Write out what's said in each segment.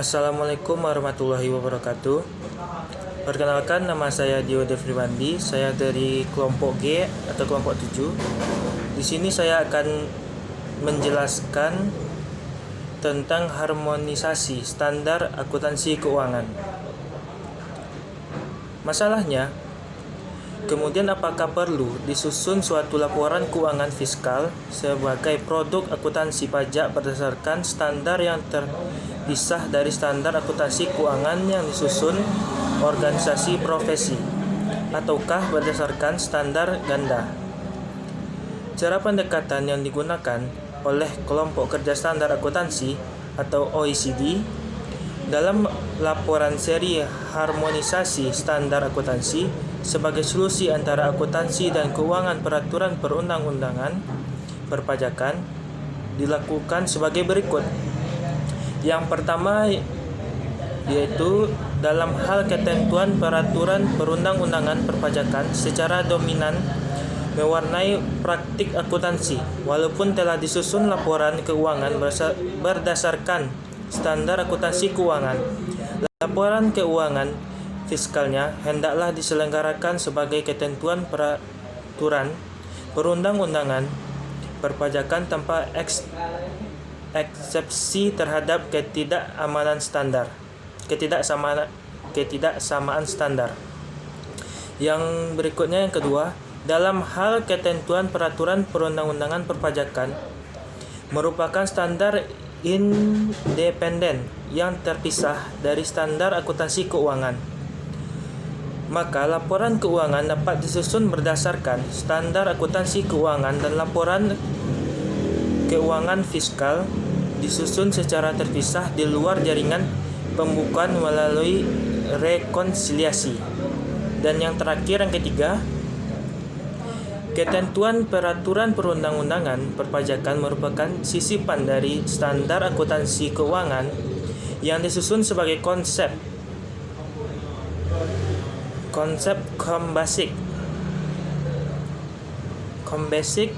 Assalamualaikum warahmatullahi wabarakatuh. Perkenalkan, nama saya Dio Devriwandi. Saya dari kelompok G atau kelompok 7. Di sini saya akan menjelaskan tentang harmonisasi standar akuntansi keuangan. Masalahnya, kemudian apakah perlu disusun suatu laporan keuangan fiskal sebagai produk akuntansi pajak berdasarkan standar yang terpisah dari standar akuntansi keuangan yang disusun organisasi profesi, ataukah berdasarkan standar ganda? Cara pendekatan yang digunakan oleh kelompok kerja standar akuntansi atau OECD dalam laporan seri harmonisasi standar akuntansi sebagai solusi antara akuntansi dan keuangan peraturan perundang-undangan perpajakan dilakukan sebagai berikut. Yang pertama yaitu dalam hal ketentuan peraturan perundang-undangan perpajakan secara dominan mewarnai praktik akuntansi walaupun telah disusun laporan keuangan berdasarkan standar akuntansi keuangan. Laporan keuangan fiskalnya hendaklah diselenggarakan sebagai ketentuan peraturan perundang-undangan perpajakan tanpa eksepsi terhadap ketidaksamaan standar. Yang berikutnya, yang kedua, dalam hal ketentuan peraturan perundang-undangan perpajakan merupakan standar independen yang terpisah dari standar akuntansi keuangan, maka laporan keuangan dapat disusun berdasarkan standar akuntansi keuangan dan laporan keuangan fiskal disusun secara terpisah di luar jaringan pembukuan melalui rekonsiliasi. Dan yang terakhir, yang ketiga, ketentuan peraturan perundang-undangan perpajakan merupakan sisipan dari standar akuntansi keuangan yang disusun sebagai konsep Combasic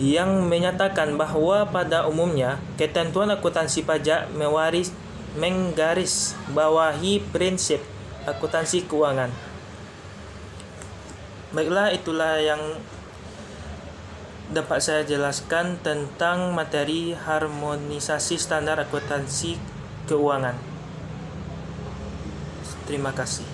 yang menyatakan bahwa pada umumnya ketentuan akuntansi pajak menggarisbawahi prinsip akuntansi keuangan. Baiklah, itulah yang dapat saya jelaskan tentang materi harmonisasi standar akuntansi keuangan. Terima kasih.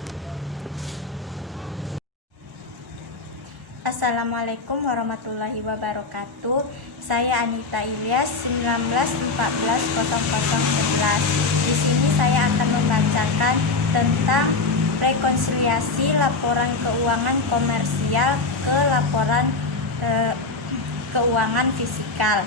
Assalamualaikum warahmatullahi wabarakatuh. Saya Anita Ilyas, 19140011. Di sini saya akan membacakan tentang rekonsiliasi laporan keuangan komersial ke laporan keuangan fiskal.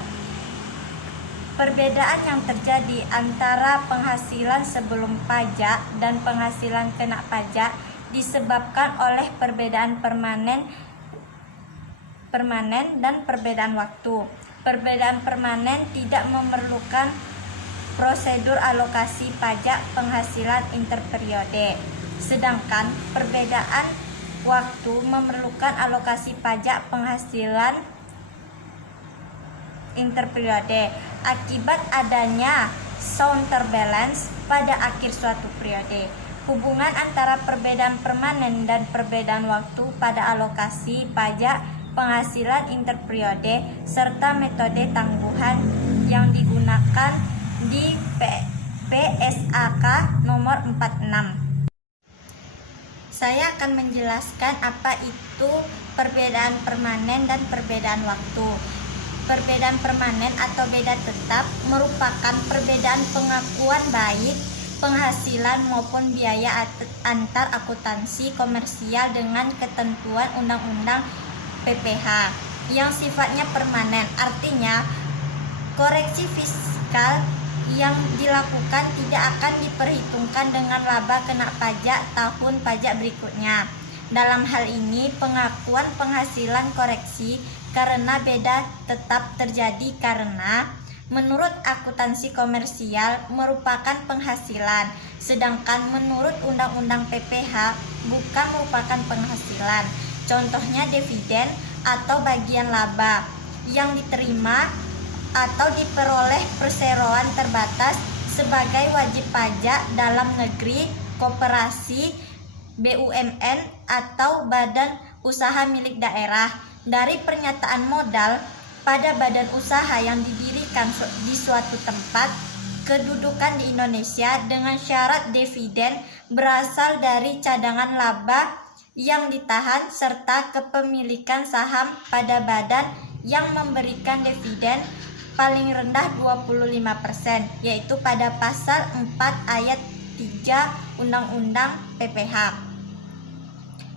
Perbedaan yang terjadi antara penghasilan sebelum pajak dan penghasilan kena pajak disebabkan oleh perbedaan permanen dan perbedaan waktu. Perbedaan permanen tidak memerlukan prosedur alokasi pajak penghasilan interperiode, sedangkan perbedaan waktu memerlukan alokasi pajak penghasilan interperiode akibat adanya counterbalance pada akhir suatu periode. Hubungan antara perbedaan permanen dan perbedaan waktu pada alokasi pajak penghasilan interperiode serta metode tangguhan yang digunakan di PSAK nomor 46. Saya akan menjelaskan apa itu perbedaan permanen dan perbedaan waktu. Perbedaan permanen atau beda tetap merupakan perbedaan pengakuan baik penghasilan maupun biaya antar akuntansi komersial dengan ketentuan undang-undang PPH yang sifatnya permanen. Artinya, koreksi fiskal yang dilakukan tidak akan diperhitungkan dengan laba kena pajak tahun pajak berikutnya. Dalam hal ini, pengakuan penghasilan koreksi karena beda tetap terjadi karena menurut akuntansi komersial merupakan penghasilan, sedangkan menurut Undang-Undang PPH bukan merupakan penghasilan. Contohnya dividen atau bagian laba yang diterima atau diperoleh perseroan terbatas sebagai wajib pajak dalam negeri, koperasi, BUMN, atau badan usaha milik daerah dari pernyataan modal pada badan usaha yang didirikan di suatu tempat kedudukan di Indonesia dengan syarat dividen berasal dari cadangan laba yang ditahan serta kepemilikan saham pada badan yang memberikan dividen paling rendah 25%, yaitu pada pasal 4 ayat 3 Undang-Undang PPH.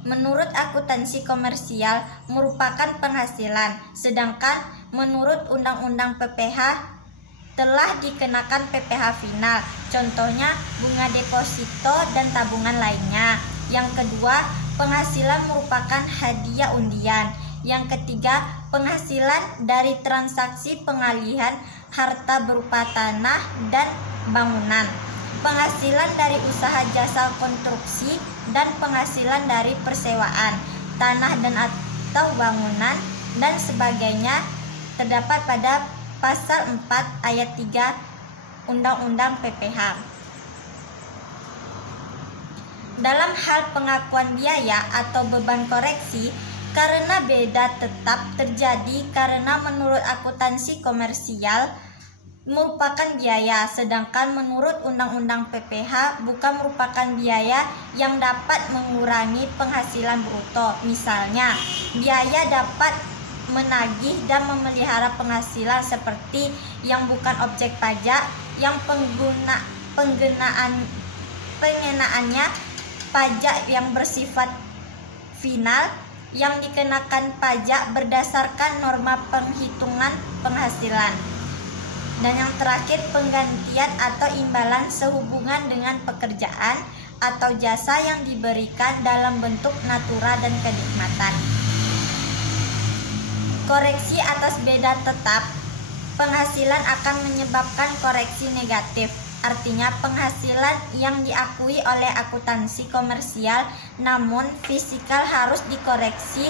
Menurut akuntansi komersial merupakan penghasilan, sedangkan menurut Undang-Undang PPH telah dikenakan PPH final, contohnya bunga deposito dan tabungan lainnya. Yang kedua, penghasilan merupakan hadiah undian. Yang ketiga, penghasilan dari transaksi pengalihan harta berupa tanah dan bangunan, penghasilan dari usaha jasa konstruksi, dan penghasilan dari persewaan tanah dan atau bangunan dan sebagainya terdapat pada pasal 4 ayat 3 Undang-Undang PPH. Dalam hal pengakuan biaya atau beban koreksi, karena beda tetap terjadi karena menurut akuntansi komersial merupakan biaya, sedangkan menurut Undang-Undang PPH bukan merupakan biaya yang dapat mengurangi penghasilan bruto. Misalnya, biaya dapat menagih dan memelihara penghasilan seperti yang bukan objek pajak, yang pengenaannya pajak yang bersifat final, yang dikenakan pajak berdasarkan norma penghitungan penghasilan. Dan yang terakhir, penggantian atau imbalan sehubungan dengan pekerjaan atau jasa yang diberikan dalam bentuk natura dan kenikmatan. Koreksi atas beda tetap penghasilan akan menyebabkan koreksi negatif. Artinya penghasilan yang diakui oleh akuntansi komersial namun fisikal harus dikoreksi,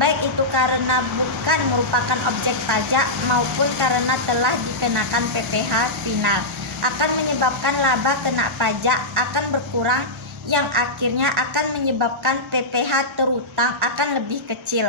baik itu karena bukan merupakan objek pajak maupun karena telah dikenakan PPH final, akan menyebabkan laba kena pajak akan berkurang, yang akhirnya akan menyebabkan PPH terutang akan lebih kecil.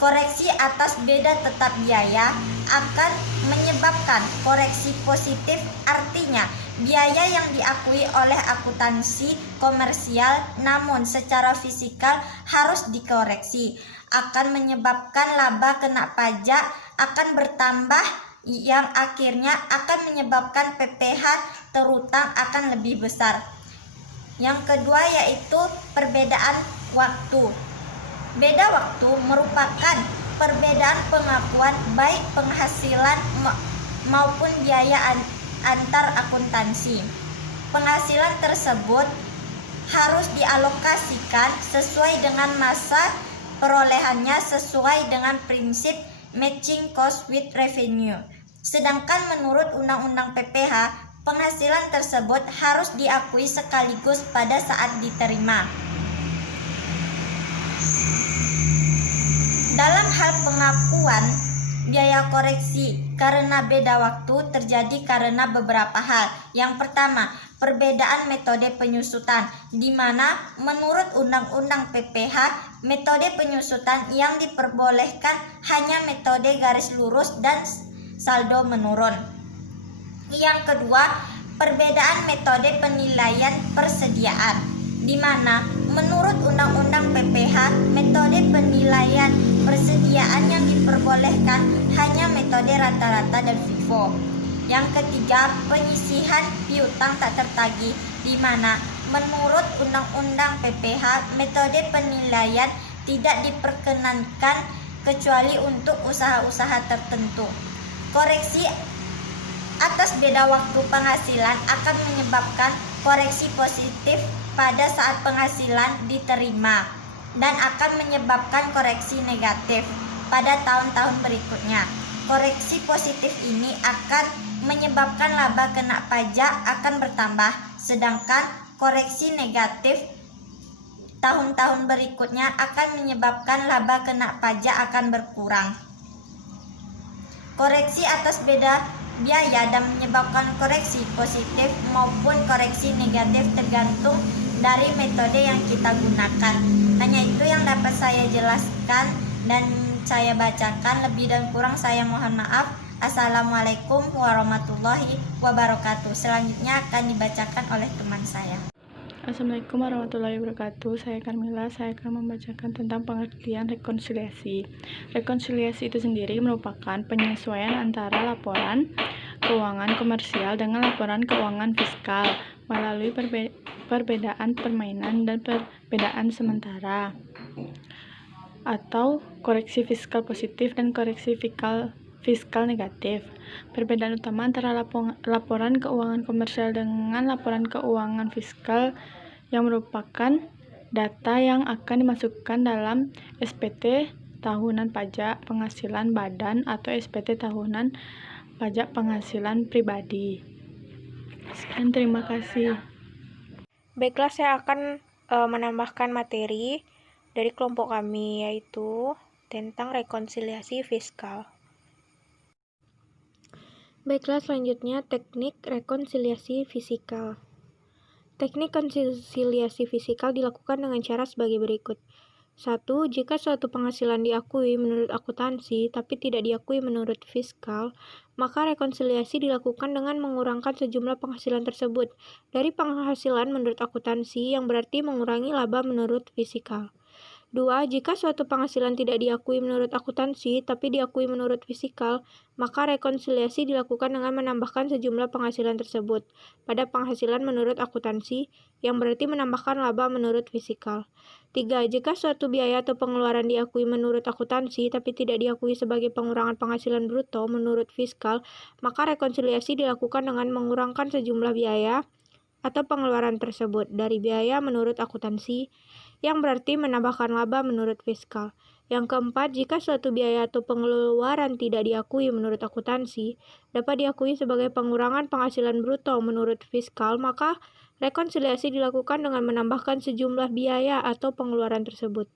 Koreksi atas beda tetap biaya akan menyebabkan koreksi positif, artinya biaya yang diakui oleh akuntansi komersial namun secara fisikal harus dikoreksi, akan menyebabkan laba kena pajak akan bertambah, yang akhirnya akan menyebabkan PPH terutang akan lebih besar. Yang kedua yaitu perbedaan waktu. Beda waktu merupakan perbedaan pengakuan baik penghasilan maupun biaya antar akuntansi. Penghasilan tersebut harus dialokasikan sesuai dengan masa perolehannya sesuai dengan prinsip matching cost with revenue. Sedangkan menurut Undang-Undang PPH, penghasilan tersebut harus diakui sekaligus pada saat diterima. Dalam hal pengakuan biaya koreksi karena beda waktu terjadi karena beberapa hal. Yang pertama, perbedaan metode penyusutan, di mana menurut Undang-Undang PPH, metode penyusutan yang diperbolehkan hanya metode garis lurus dan saldo menurun. Yang kedua, perbedaan metode penilaian persediaan, di mana menurut Undang-Undang PPH, metode penilaian persediaan yang diperbolehkan hanya metode rata-rata dan FIFO. Yang ketiga, penyisihan piutang tak tertagih, di mana menurut Undang-Undang PPH, metode penilaian tidak diperkenankan kecuali untuk usaha-usaha tertentu. Koreksi atas beda waktu penghasilan akan menyebabkan koreksi positif pada saat penghasilan diterima dan akan menyebabkan koreksi negatif pada tahun-tahun berikutnya. Koreksi positif ini akan menyebabkan laba kena pajak akan bertambah, sedangkan koreksi negatif tahun-tahun berikutnya akan menyebabkan laba kena pajak akan berkurang. Koreksi atas beda biaya dan menyebabkan koreksi positif maupun koreksi negatif tergantung dari metode yang kita gunakan. Hanya itu yang dapat saya jelaskan dan saya bacakan. Lebih dan kurang saya mohon maaf. Assalamualaikum warahmatullahi wabarakatuh. Selanjutnya akan dibacakan oleh teman saya. Assalamualaikum warahmatullahi wabarakatuh. Saya Carmila. Saya akan membacakan tentang pengertian rekonsiliasi. Rekonsiliasi itu sendiri merupakan penyesuaian antara laporan keuangan komersial dengan laporan keuangan fiskal melalui perbedaan permainan dan perbedaan sementara, atau koreksi fiskal positif dan koreksi fiskal negatif. Perbedaan utama antara laporan keuangan komersial dengan laporan keuangan fiskal yang merupakan data yang akan dimasukkan dalam SPT tahunan pajak penghasilan badan atau SPT tahunan pajak penghasilan pribadi. Sekian, terima kasih. Baiklah, saya akan menambahkan materi dari kelompok kami, yaitu tentang rekonsiliasi fiskal. Baiklah, selanjutnya teknik rekonsiliasi fisikal. Teknik rekonsiliasi fisikal dilakukan dengan cara sebagai berikut. 1. Jika suatu penghasilan diakui menurut akuntansi tapi tidak diakui menurut fiskal, maka rekonsiliasi dilakukan dengan mengurangkan sejumlah penghasilan tersebut dari penghasilan menurut akuntansi, yang berarti mengurangi laba menurut fiskal. 2. Jika suatu penghasilan tidak diakui menurut akuntansi tapi diakui menurut fiskal, maka rekonsiliasi dilakukan dengan menambahkan sejumlah penghasilan tersebut pada penghasilan menurut akuntansi, yang berarti menambahkan laba menurut fiskal. 3. Jika suatu biaya atau pengeluaran diakui menurut akuntansi tapi tidak diakui sebagai pengurangan penghasilan bruto menurut fiskal, maka rekonsiliasi dilakukan dengan mengurangkan sejumlah biaya atau pengeluaran tersebut dari biaya menurut akuntansi, yang berarti menambahkan laba menurut fiskal. Yang keempat, jika suatu biaya atau pengeluaran tidak diakui menurut akuntansi dapat diakui sebagai pengurangan penghasilan bruto menurut fiskal, maka rekonsiliasi dilakukan dengan menambahkan sejumlah biaya atau pengeluaran tersebut.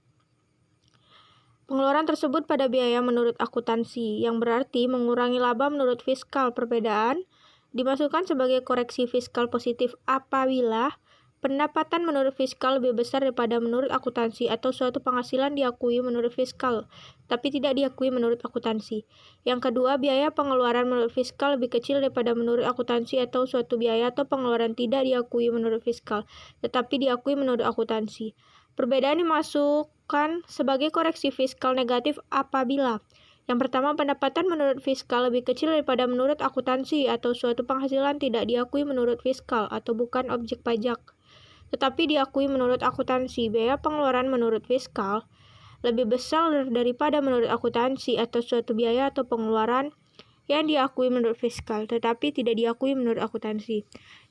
Pengeluaran tersebut pada biaya menurut akuntansi, yang berarti mengurangi laba menurut fiskal. Perbedaan dimasukkan sebagai koreksi fiskal positif apabila pendapatan menurut fiskal lebih besar daripada menurut akuntansi, atau suatu penghasilan diakui menurut fiskal tapi tidak diakui menurut akuntansi. Yang kedua, biaya pengeluaran menurut fiskal lebih kecil daripada menurut akuntansi, atau suatu biaya atau pengeluaran tidak diakui menurut fiskal tetapi diakui menurut akuntansi. Perbedaan dimasukkan sebagai koreksi fiskal negatif apabila: yang pertama, pendapatan menurut fiskal lebih kecil daripada menurut akuntansi, atau suatu penghasilan tidak diakui menurut fiskal atau bukan objek pajak tetapi diakui menurut akuntansi. Biaya pengeluaran menurut fiskal lebih besar daripada menurut akuntansi, atau suatu biaya atau pengeluaran yang diakui menurut fiskal tetapi tidak diakui menurut akuntansi.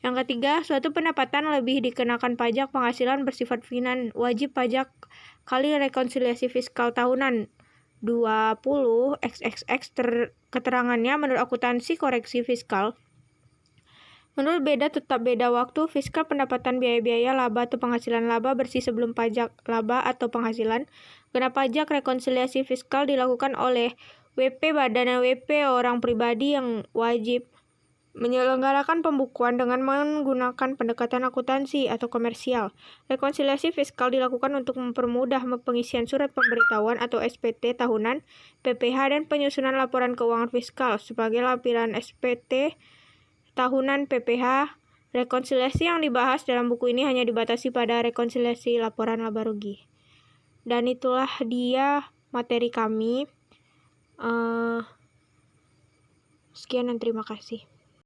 Yang ketiga, suatu pendapatan lebih dikenakan pajak penghasilan bersifat wajib pajak kali rekonsiliasi fiskal tahunan 20 XXX keterangannya menurut akuntansi koreksi fiskal. Menurut tetap beda waktu fiskal pendapatan biaya-biaya laba atau penghasilan laba bersih sebelum pajak laba atau penghasilan kena pajak. Rekonsiliasi fiskal dilakukan oleh WP badan dan WP orang pribadi yang wajib menyelenggarakan pembukuan dengan menggunakan pendekatan akuntansi atau komersial. Rekonsiliasi fiskal dilakukan untuk mempermudah pengisian surat pemberitahuan atau SPT tahunan, PPh, dan penyusunan laporan keuangan fiskal sebagai lampiran SPT tahunan PPh. Rekonsiliasi yang dibahas dalam buku ini hanya dibatasi pada rekonsiliasi laporan laba rugi. Dan itulah dia materi kami. Sekian dan terima kasih.